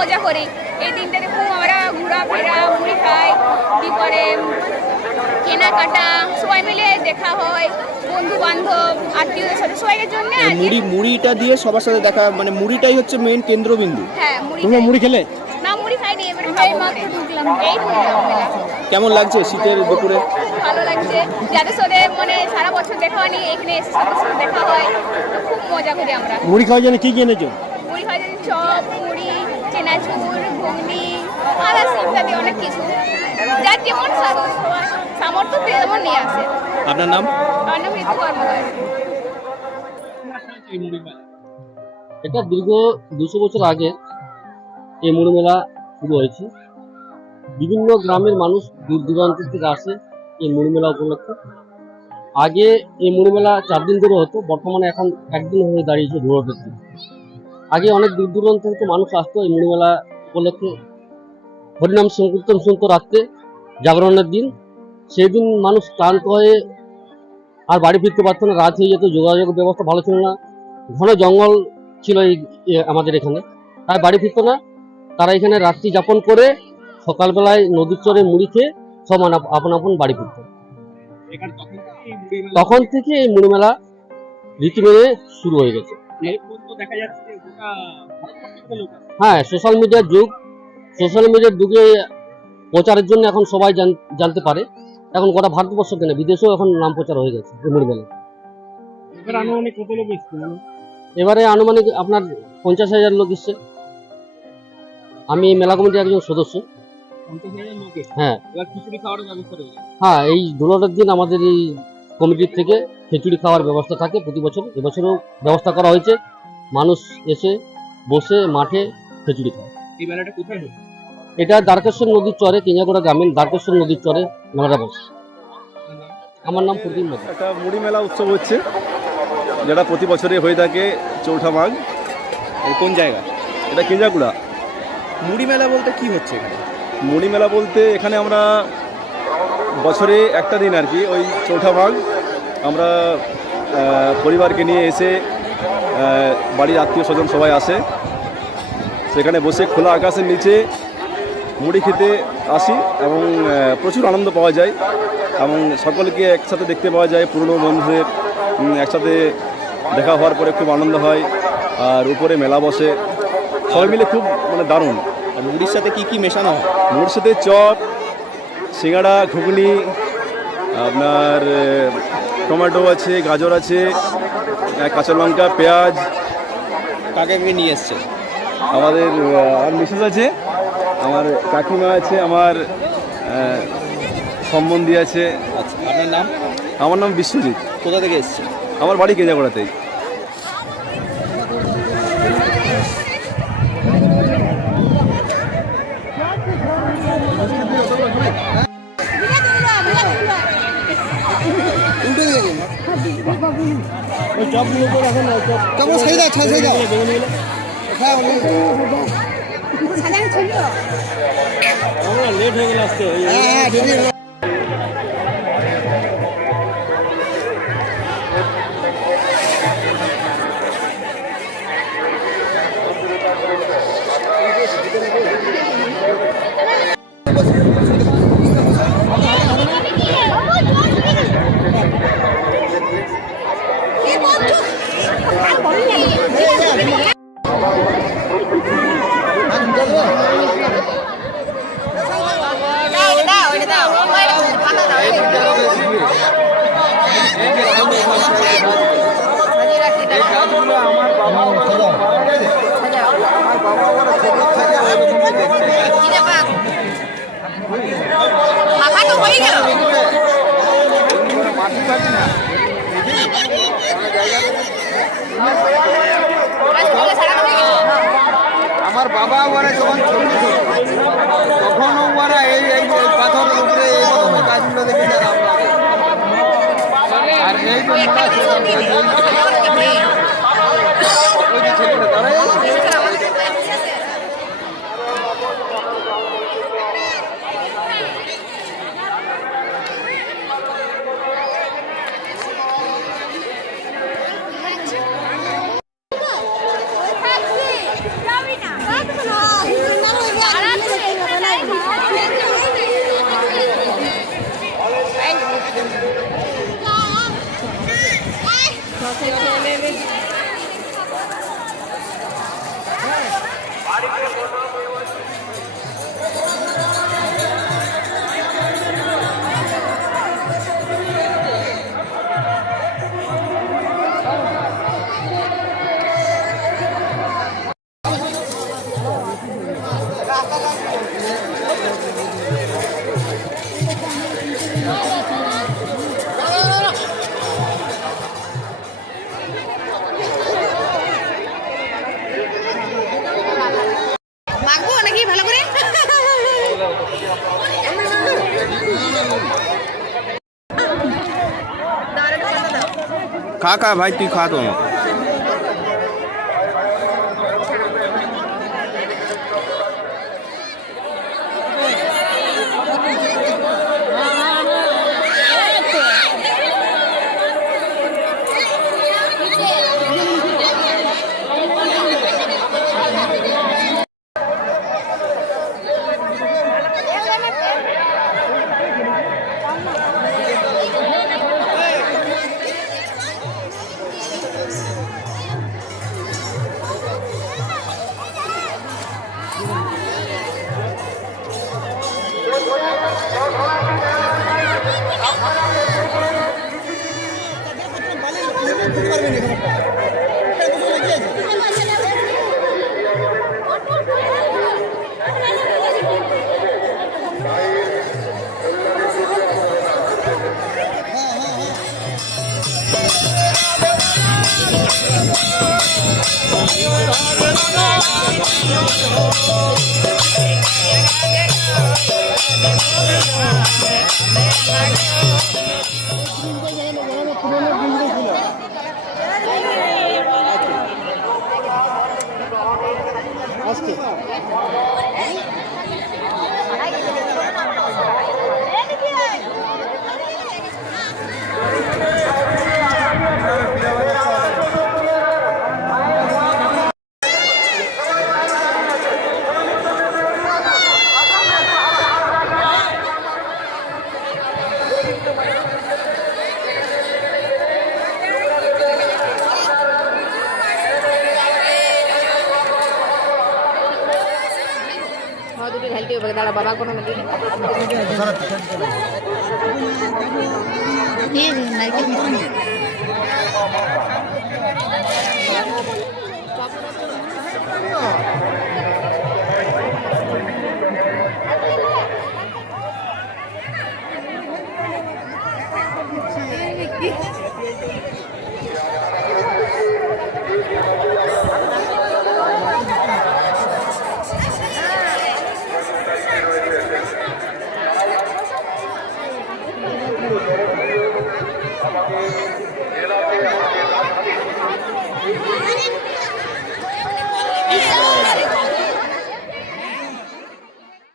মজা করি। এই দিনটাতে খুব আমরা ঘোরাফেরা মুড়ি খাই তারপরে কেনাকাটা সবাই মিলে দেখা হয় বন্ধু বান্ধব আত্মীয়দের সাথে। সবাইয়ের জন্য এই মুড়ি মুড়িটা দিয়ে সবার সাথে দেখা মানে মুড়িটাই হচ্ছে মেইন কেন্দ্রবিন্দু। হ্যাঁ মুড়ি তোমরা মুড়ি খেলে? না মুড়ি খাইনি এবারে খাই মাত্র ঢুকলাম এই কেমন লাগছে শীতের দুপুরে? ভালো লাগছে। যাদের সাথে মানে সারা বছর দেখা হয়নি এখানে এসে সাথে সাথে দেখা হয়। তো খুব মজা করি আমরা। মুড়ি খাওয়ার জন্য কি কিনেছো মুড়ি খাওয়া যায় চপ ঘুগনি ইত্যাদি অনেক কিছু। যার যেমন সামর্থ্য তেমন নিয়ে আসে। আপনার নাম? আমার নাম ঋতু কর্মকার এটা দীর্ঘ দুশো বছর আগে এই মুড়ি মেলা শুরু হয়েছে। বিভিন্ন গ্রামের মানুষ দূর দূরান্ত থেকে আসে এই মুড়ি মেলা উপলক্ষে। আগে এই মুড়ি মেলা চার দিন ধরে হতো বর্তমানে এখন একদিন হয়ে দাঁড়িয়েছে ধুয়োটের দিন আগে অনেক দূর দূরান্ত থেকে মানুষ আসতো এই মুড়ি মেলা উপলক্ষে। হরিনাম সংকীর্তন শুনতো রাত্রে জাগরণের দিন। সেই দিন মানুষ ক্লান্ত হয়ে আর বাড়ি ফিরতে পারতো না রাত হয়ে যেত যোগাযোগ ব্যবস্থা ভালো ছিল না। ঘন জঙ্গল ছিল এই আমাদের এখানে। তাই বাড়ি ফিরতো না। তারা এখানে রাত্রি যাপন করে সকালবেলায় নদীর চরে মুড়ি খেয়ে সব আপন আপন বাড়ি ফিরত। তখন থেকে এই মুড়ি মেলা রীতি মেনে শুরু হয়ে গেছে। হ্যাঁ সোশ্যাল মিডিয়ার যুগ। সোশ্যাল মিডিয়ার যুগে প্রচারের জন্য এখন সবাই জান- জানতে পারে। এখন গোটা ভারতবর্ষ কেন? বিদেশেও এখন নাম প্রচার হয়ে গেছে এই মেলা এবারে আনুমানিক আপনার পঞ্চাশ হাজার লোক এসছে। আমি মেলা কমিটির একজন সদস্য। হ্যাঁ। হ্যাঁ এই ধুলোটার দিন আমাদের এই কমিটির থেকে খিচুড়ি খাওয়ার ব্যবস্থা থাকে প্রতি বছর। এবছরও ব্যবস্থা করা হয়েছে। মানুষ এসে বসে মাঠে খিচুড়ি খায়। এই মেলাটা কোথায় হয় এটা দ্বারকেশ্বর নদীর চরে কিঞ্জাগোড়া গ্রামীণ দ্বারকেশ্বর নদীর চরে মেলাটা বসে। আমার নাম প্রদীপ মতো একটা মুড়ি মেলা উৎসব হচ্ছে যেটা প্রতি বছরে হয়ে থাকে চৌঠা মাঘ। কোন জায়গা? এটা কেঞ্জাকুড়া মুড়ি মেলা বলতে কি হচ্ছে এখানে? মুড়ি মেলা বলতে এখানে আমরা বছরে একটা দিন আর কি ওই চৌঠা মাঘ। আমরা পরিবারকে নিয়ে এসে বাড়ির আত্মীয় স্বজন সবাই আসে। সেখানে বসে খোলা আকাশের নিচে মুড়ি খেতে আসি এবং প্রচুর আনন্দ পাওয়া যায় এবং সকলকে একসাথে দেখতে পাওয়া যায়। পুরনো বন্ধুদের একসাথে দেখা হওয়ার পরে খুব আনন্দ হয় আর উপরে মেলা বসে। সবাই মিলে খুব মানে দারুণ। মুড়ির সাথে কী কী মেশানো হয়? মুড়ির সাথে চপ সিঙ্গাড়া ঘুগনি আপনার টমেটো আছে গাজর আছে কাঁচা লঙ্কা পেঁয়াজ। কাকে কাকে নিয়ে এসছে? আমাদের আর আমার মিসেস আছে আমার কাকিমা আছে আমার সম্বন্ধী আছে। আচ্ছা আপনার নাম? আমার নাম বিশ্বজিৎ। কোথা থেকে এসছে? আমার বাড়ি কেজাগড়াতেই। চপগুলো সেই দাও সেই দাও। হ্যাঁ লেট হয়ে গেল আসতে হ্যাঁ হয়ে আমার বাবা ওরা যখন ছোট ছিল তখন ওরা এই এই এই পাথরের উপরে এই রকমের কাজগুলো দেখে যারা আর এই খা খা ভাই তুই খা তো আজকে Auf geht's. ঢালতে হবে দাঁড়া বাবা কোনো